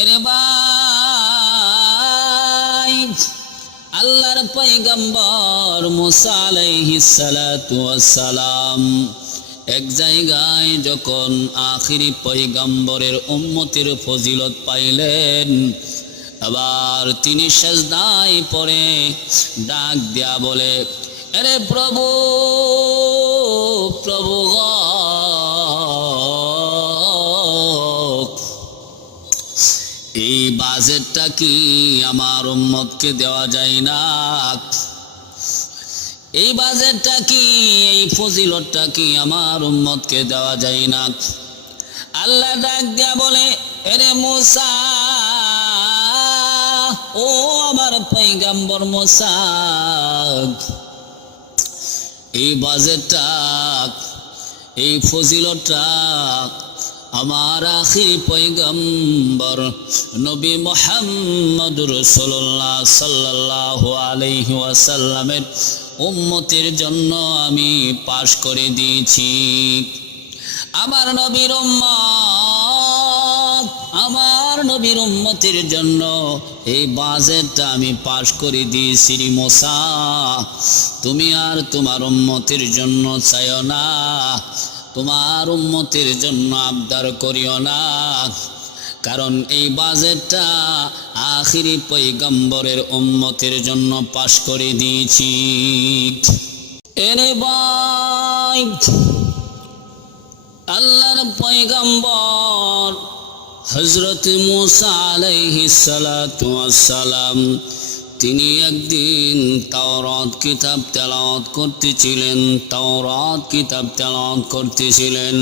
এরে ভাই, আল্লাহর পয়গম্বর মুসা আলাইহিস সালাতু ওয়াস সালাম এক জায়গায় যখন আখিরি পয়গম্বরের উম্মতের ফজিলত পাইলেন, আবার তিনি সিজদায় পড়ে ডাক দিয়া বলে, আরে প্রভু প্রভু গো, এই বাজেটটা কি আমার উম্মতকে দেওয়া যায় না? এই বাজেটটা কি, এই ফজিলতটা কি আমার উম্মতকে দেওয়া যায় না? আল্লাহ ডাক দিয়া বলে, আরে মুসা, ও আমার পয়গম্বর মুসা, এই বাজেটটা, এই ফজিলতটা আমার আখিরি পয়গম্বর নবী মুহাম্মদ রাসূলুল্লাহ সাল্লাল্লাহু আলাইহি ওয়াসাল্লামের উম্মতের জন্য আমি পাশ করে দিয়েছি। আমার নবীর উম্মত, আমার নবীর উম্মতের জন্য এই বাজেটটা আমি পাশ করে দিয়েছি রে মুসা। তুমি আর তোমার উম্মতের জন্য চাইও না, তোমার উম্মতের জন্য আবদার করিও না, কারণ এই বাজেটটা আখিরি পয়গম্বরের উম্মতের জন্য পাশ করে দিয়েছি। এরে ভাই, আল্লাহর পয়গম্বর হযরত মুসা আলাইহিস সালাতু ওয়াস সালাম তিনি একদিন তাওরাত কিতাব তেলাওয়াত করতেছিলেন, তাওরাত কিতাব তেলাওয়াত করতেছিলেন।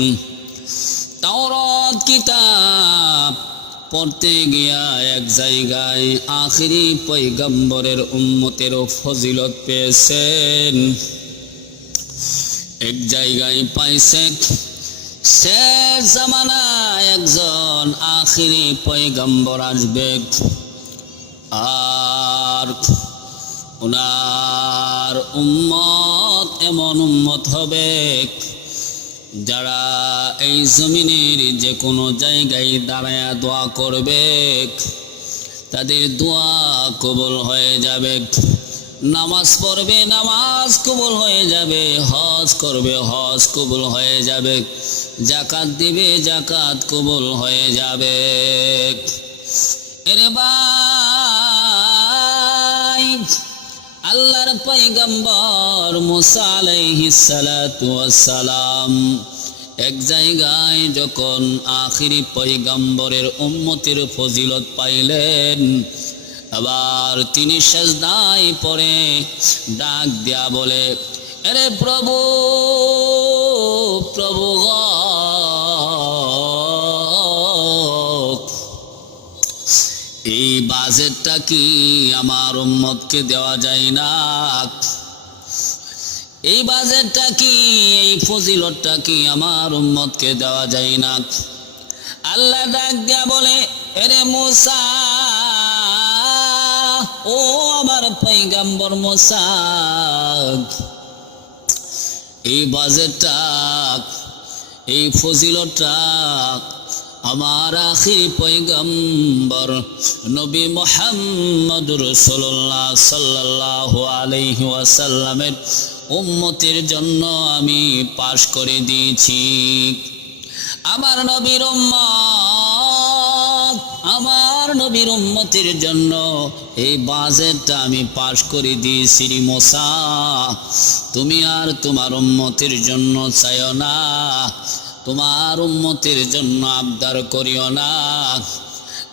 তাওরাত কিতাব পড়তে গিয়া এক জায়গায় আখিরি পয়গম্বরের উম্মতের ফজিলত পেয়েছেন। এক জায়গায় পাইছে শেষ জামানায় একজন আখিরি পয়গম্বর আসবে, আর ওনার উম্মত এমন উম্মত হবে যারা এই জমিনের যে কোনো জায়গায় দাঁড়ায়া দোয়া করবে, তাদের দোয়া কবুল হয়ে যাবে। নামাজ পড়বে, নামাজ কবুল হয়ে যাবে। হজ করবে, হজ কবুল হয়ে যাবে। যাকাত দিবে, যাকাত কবুল হয়ে যাবে। এরে ভাই, আল্লাহর পয়গম্বর মুসা আলাইহিস সালাতু ওয়াস সালাম এক জায়গায় যখন আখিরি পয়গম্বরের উম্মতের ফজিলত পাইলেন, আবার তিনি সিজদায় পড়ে ডাক দিয়া বলে, আরে প্রভু প্রভু গো, এই বাজেটটা কি আমার উম্মতকে দেওয়া যায় না? এই বাজেটটা কি, এই ফজিলতটা কি আমার উম্মতকে দেওয়া যায় না? আল্লাহ ডাক দিয়া বলে, আরে মুসা, ও আমার পয়গম্বর মুসা, এই বাজেটটা, এই ফজিলতটা আমার আখিরি পয়গম্বর নবী মুহাম্মদ রাসূলুল্লাহ সাল্লাল্লাহু আলাইহি ওয়াসাল্লামের উম্মতের জন্য আমি পাশ করে দিয়েছি। আমার নবীর উম্মত, আমার নবীর উম্মতের জন্য এই বাজেটটা আমি পাশ করে দিয়েছি রে মুসা। তুমি আর তোমার উম্মতের জন্য চাইও না, তোমার উম্মতের জন্য আবদার করিও না,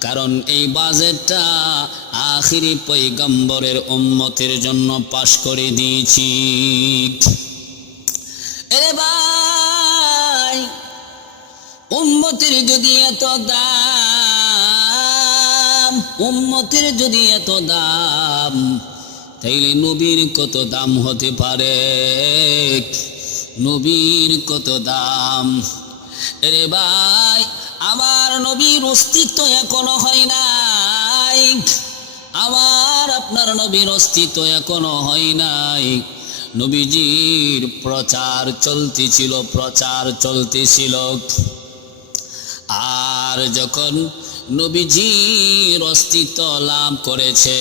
কারণ এই বাজেটটা আখিরি পয়গম্বরের উম্মতের জন্য পাশ করে দিয়েছি। এরে ভাই, উম্মতের যদি এত দাম, উম্মতের যদি এত দাম, তাইলে নবীর কত দাম হতে পারে? নবীর কত দাম! এরে ভাই, আমার নবীর অস্তিত্ব এখনো হয় নাই, আমার আপনার নবীর অস্তিত্ব এখনো হয় নাই। নবীজির প্রচার চলতেছিল, প্রচার চলতেছিল। আর যখন নবীজির অস্তিত্ব লাভ করেছে,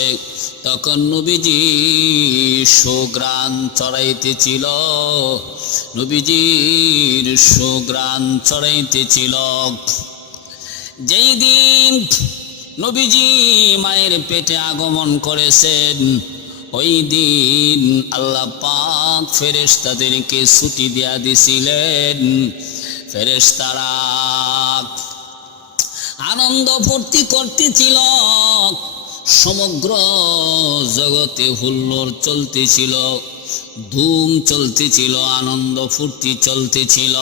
তখন নবীজি সুঘ্রাণ ছড়াইতেছিল, নবীজির সুঘ্রাণ ছড়াইতেছিল। যেই দিন নবীজি মায়ের পেটে আগমন করেছেন, ওই দিন আল্লাহ পাক ফেরেশতাদেরকে ছুটি দিয়া দিছিলেন। ফেরেশতারা আনন্দ ফুর্তি করতেছিল, সমগ্র জগতে হুল্লোড় চলতেছিল, ধুম চলতেছিল, আনন্দ ফুর্তি চলতেছিল।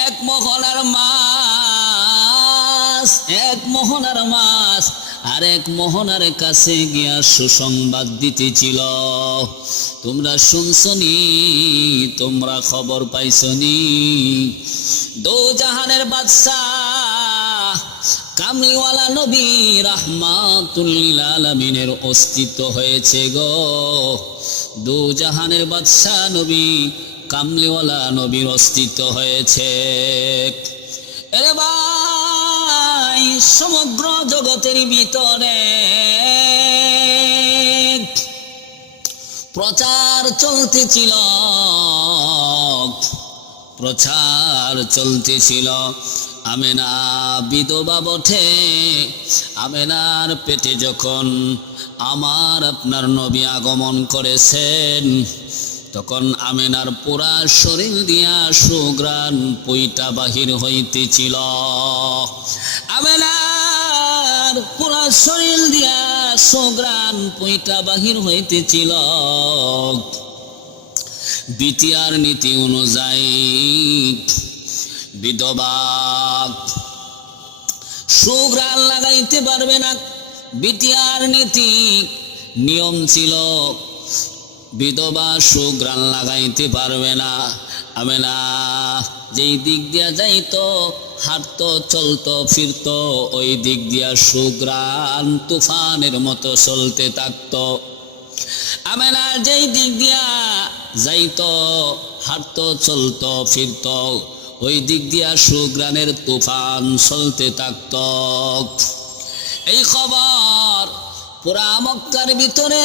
এক মোহনার মাস আর এক মোহনার কাছে গিয়া সুসংবাদ দিতেছিল, তোমরা শুনছনি, তোমরা খবর পাইছনি, দো জাহানের বাদশাহ কামলিওয়ালা নবী রাহমাতুল লিল আলামিনের অস্তিত্ব হয়েছে গো। দো জাহানের বাদশাহ নবী কামলিওয়ালা নবীর অস্তিত্ব হয়েছে। এরে ভাই, সমগ্র জগতের ভিতরে প্রচার চলতেছিল। আমেনা বিধবা বটে, আমেনার পেটে যখন আমার আপনার নবী আগমন করেছেন, তখন আমেনার পুরা শরীর দিয়া সুঘ্রাণ পইটা বাহির হইতেছিল। আমেনার পুরা শরীর দিয়া সুঘ্রাণ পইটা বাহির হইতেছিল। বিটিয়ার নীতি অনুযায়ী বিধবা সুঘ্রাণ লাগাইতে পারবে না, বিটিয়ার নীতি নিয়ম ছিল, বিধবা সুঘ্রাণ লাগাইতে পারবে না। আমেনা যেই দিক দিয়া যাইতো, হাঁটতো, চলতো, ফিরতো, ওই দিক দিয়া সুঘ্রাণ তুফানের মতো চলতে থাকতো। আমেনা যেই দিক দিয়া যাইতো, হাঁটতো, চলতো, ফিরতো, ওই দিক দিয়া সুঘ্রাণের তুফান চলতে থাকত। এই খবর পুরা মক্কার ভিতরে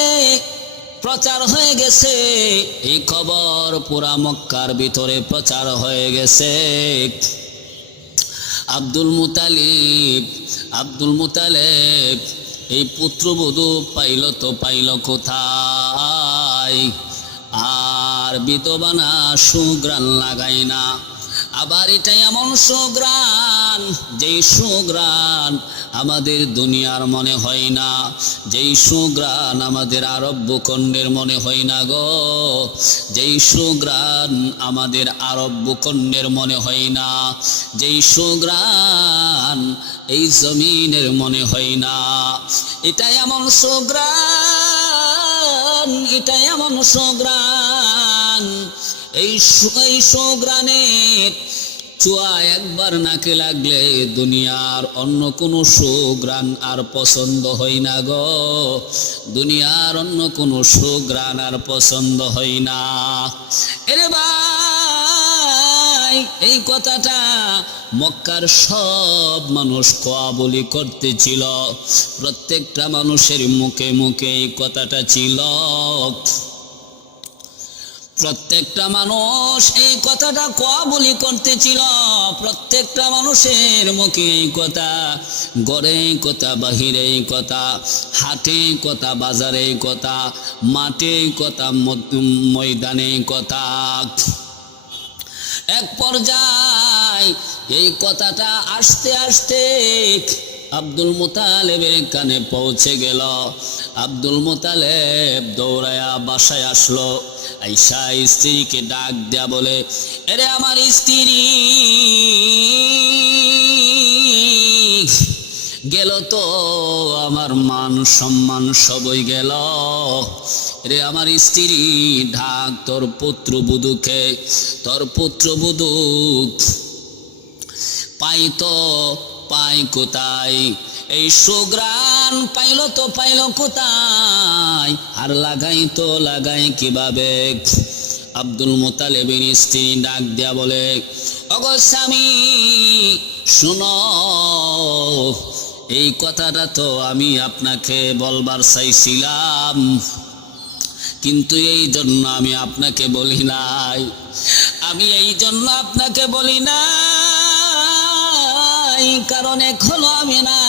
প্রচার হয়ে গেছে, এই খবর পুরা মক্কার ভিতরে প্রচার হয়ে গেছে। আব্দুল মুতালিব এই পুত্রবধূ পাইল তো পাইল কোথায়? আর বিধবানা সুঘ্রাণ লাগাই না। আবার এটা এমন সুঘ্রাণ, যেই সুঘ্রাণ আমাদের দুনিয়ার মনে হয় না, যেই সুঘ্রাণ আমাদের আরব ভূখণ্ডের মনে হয় না গো, যেই সুঘ্রাণ আমাদের আরব ভূখণ্ডের মনে হয় না, যেই সুঘ্রাণ এই জমিনের মনে হয় না। এটা এমন সুঘ্রাণ, এটা এমন সুঘ্রাণ, এই সুঘ্রাণের চুয়া একবার নাকে লাগলে দুনিয়ার অন্য কোনো সুঘ্রাণ আর পছন্দ হয় না গো, দুনিয়ার অন্য কোনো সুঘ্রাণ আর পছন্দ হয় না। এরে ভাই, এই কথাটা মক্কার সব মানুষ কোয়া বলি করতেছিল, প্রত্যেকটা মানুষের মুখে মুখে এই কথাটা ছিল। প্রত্যেকটা মানুষ এই কথাটা কোয়া বলি করতেছিল, প্রত্যেকটা মানুষের মুখে এই কথা, ঘরে কথা, বাহিরে কথা, হাটে কথা, বাজারে কথা, মাঠে কথা, ময়দানে কথা। এক পর্যায়ে এই কথাটা আস্তে আস্তে আব্দুল মুতালেবের কানে পৌঁছে গেল। আব্দুল মুতালেব দৌড়ায়া বাসায় আসলো, আইসা স্ত্রীকে ডাক দেয়া বলে, এরে আমার স্ত্রী, গেল তো আমার মান সম্মান সবই গেল। রে আমার স্ত্রী, ঢাক তোর পুত্রবধূকে, তোর পুত্রবধূ পাইতো পাই কোথায়? এই সুঘ্রাণ পাইল তো পাইল কোথায়? আর লাগাই তো লাগাই কিভাবে? আব্দুল মুতালেবের স্ত্রী ডাক দেয়া বলে, ওগো স্বামী শুনো, এই কথাটা তো আমি আপনাকে বলবার চাইছিলাম, কিন্তু এই জন্য আমি আপনাকে বলি নাই। আমি এই জন্য আপনাকে বলি নাই কারণ এখনো আমি না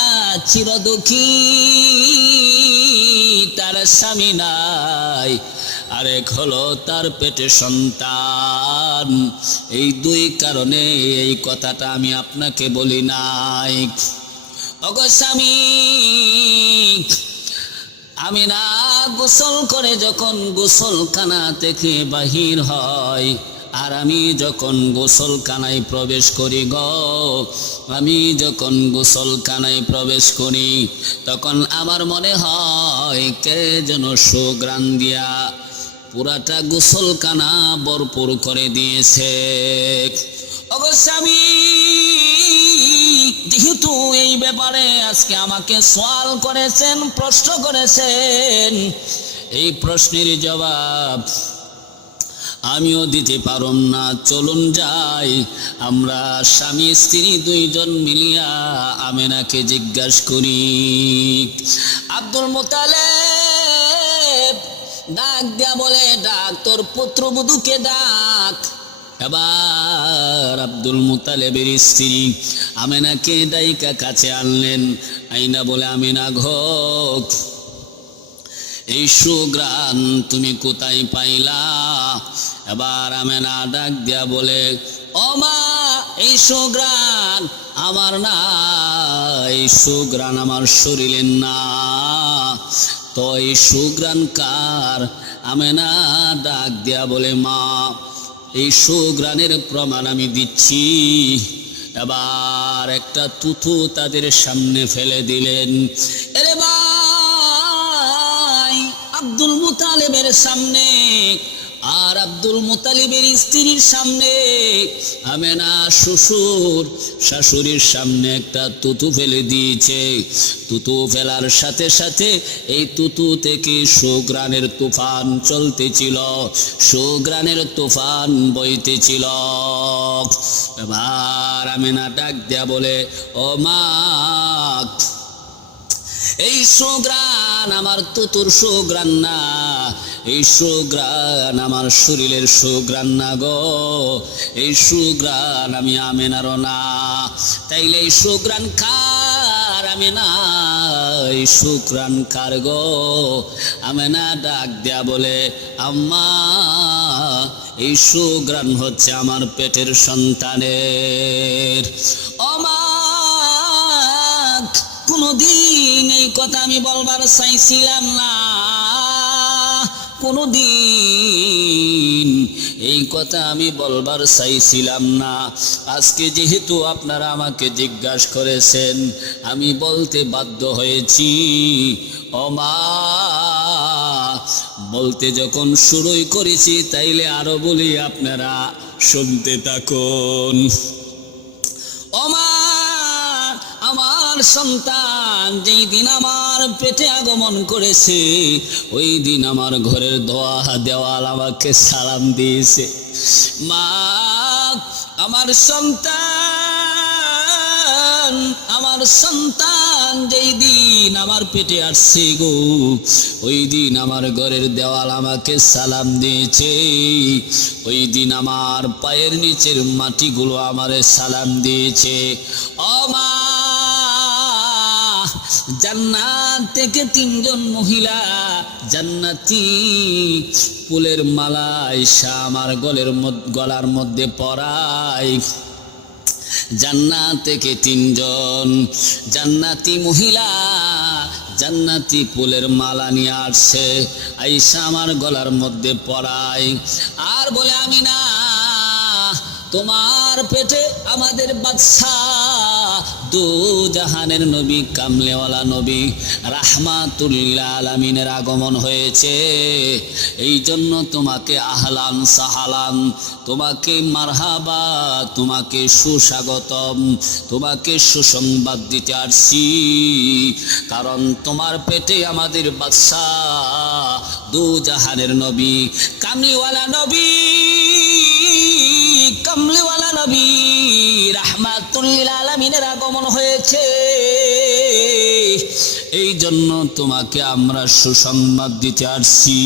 চিরদুঃখী, তার স্বামী নাই, আরেক হলো তার পেটে সন্তান। এই দুই কারণে এই কথাটা আমি আপনাকে বলি নাই। ওগো স্বামী, আমি না গোসল করে যখন গোসলখানা থেকে বাহির হয়, আর আমি যখন গোসলখানায় প্রবেশ করি গো, আমি যখন গোসলখানায় প্রবেশ করি তখন আমার মনে হয় কে যেন সুঘ্রাণ দিয়া পুরাটা গোসলখানা ভরপুর করে দিয়েছে। ওগো স্বামী, যেহেতু এই ব্যাপারে আজকে আমাকে সওয়াল করেছেন, প্রশ্ন করেছেন, এই প্রশ্নের জবাব আমিও দিতে পারুম না। চলুন যাই, আমরা স্বামী স্ত্রী দুইজন মিলিয়া আমেনাকে জিজ্ঞাসা করি। আব্দুল মুতালেব ডাক দিয়া বলে, ডাক তোর পুত্রবধূকে ডাক। এবার আব্দুল মুতালেবের স্ত্রী আমেনাকে ডাইকা কাছে আনলেন। আইনা বলে, আমেনা ঘো, এই সুঘ্রাণ তুমি কোথায় পাইলা? এবার আমেনা ডাক দিয়া বলে, ও মা, এই সুঘ্রাণ আমার না, এই সুঘ্রাণ আমার শরীরের না, তো এই সুঘ্রাণ কার? আমেনা ডাক দিয়া বলে, মা, এই সুঘ্রাণের প্রমাণ আমি দিচ্ছি। এবার একটা তুতু তাদের সামনে ফেলে দিলেন। এরে ভাই, আব্দুল মুতালেবের সামনে আর আব্দুল মুতালিবের স্ত্রীর সামনে আমেনা শ্বশুর শাশুড়ির সামনে একটা তুতু ফেলে দিয়েছে। তুতু ফেলার সাথে সাথে এই তুতু থেকে সুঘ্রাণের তুফান চলতেছিল, সুঘ্রাণের তুফান বইতেছিল। এবার আমেনা ডাক দেয়া বলে, ও মা, এই সুঘ্রাণ আমার তুতুর সুঘ্রাণ না, এই সুঘ্রাণ আমার শরীরের সুঘ্রাণ না গো, এই সুঘ্রাণ আমি আমেনারও না। তাইলে এই সুঘ্রাণ কার? আমেনা, এই সুঘ্রাণ কার গো? আমেনা ডাক দেয়া বলে, আম্মা, এই সুঘ্রাণ হচ্ছে আমার পেটের সন্তানের। ও মা, কোনদিন এই কথা আমি বলবার চাইছিলাম না, কোনদিন এই কথা আমি বলবার চাইছিলাম না। আজকে যেহেতু আপনারা আমাকে জিজ্ঞাসা করেছেন, আমি বলতে বাধ্য হয়েছি। ও মা, বলতে যখন শুরুই করেছি তাইলে আরো বলি, আপনারা শুনতে থাকুন। ও মা, আমার সন্তান যেই দিন আমার পেটে আগমন করেছে, ওই দিন আমার ঘরের দেওয়াল আমাকে সালাম দিয়েছে। মা, আমার সন্তান যেই দিন আমার পেটে আসছে গো, ওই দিন আমার ঘরের দেওয়াল আমাকে সালাম দিয়েছে। ওই দিন আমার পায়ের নিচের মাটিগুলো আমারে সালাম দিয়েছে। ও মা, জান্নাত থেকে তিনজন মহিলা জান্নাতি ফুলের মালা আয়েশা আমার গলার মধ্যে পরায়। জান্নাত থেকে তিনজন জান্নাতি মহিলা জান্নাতি ফুলের মালা নিয়ে আসছে, আয়েশা আমার গলার মধ্যে পরায় আর বলে, আমিনা, তোমার পেটে আমাদের বাদশা দু জাহানের নবী, কামলেওয়ালা নবী রাহমাতুল লিল আলামিনের আগমন হয়েছে। এই জন্য তোমাকে আহলান সাহালান, তোমাকে মারহাবা, তোমাকে সুস্বাগতম, তোমাকে সুসংবাদ দিতে আসছি। কারণ তোমার পেটে আমাদের বাদশা দু জাহানের নবী, কামলিওয়ালা নবী, কামলিওয়ালা নবী রাহমাতুল লিল আলামিনের আগমন হয়েছে। এই জন্য তোমাকে আমরা সুসংবাদ দিতে আসছি।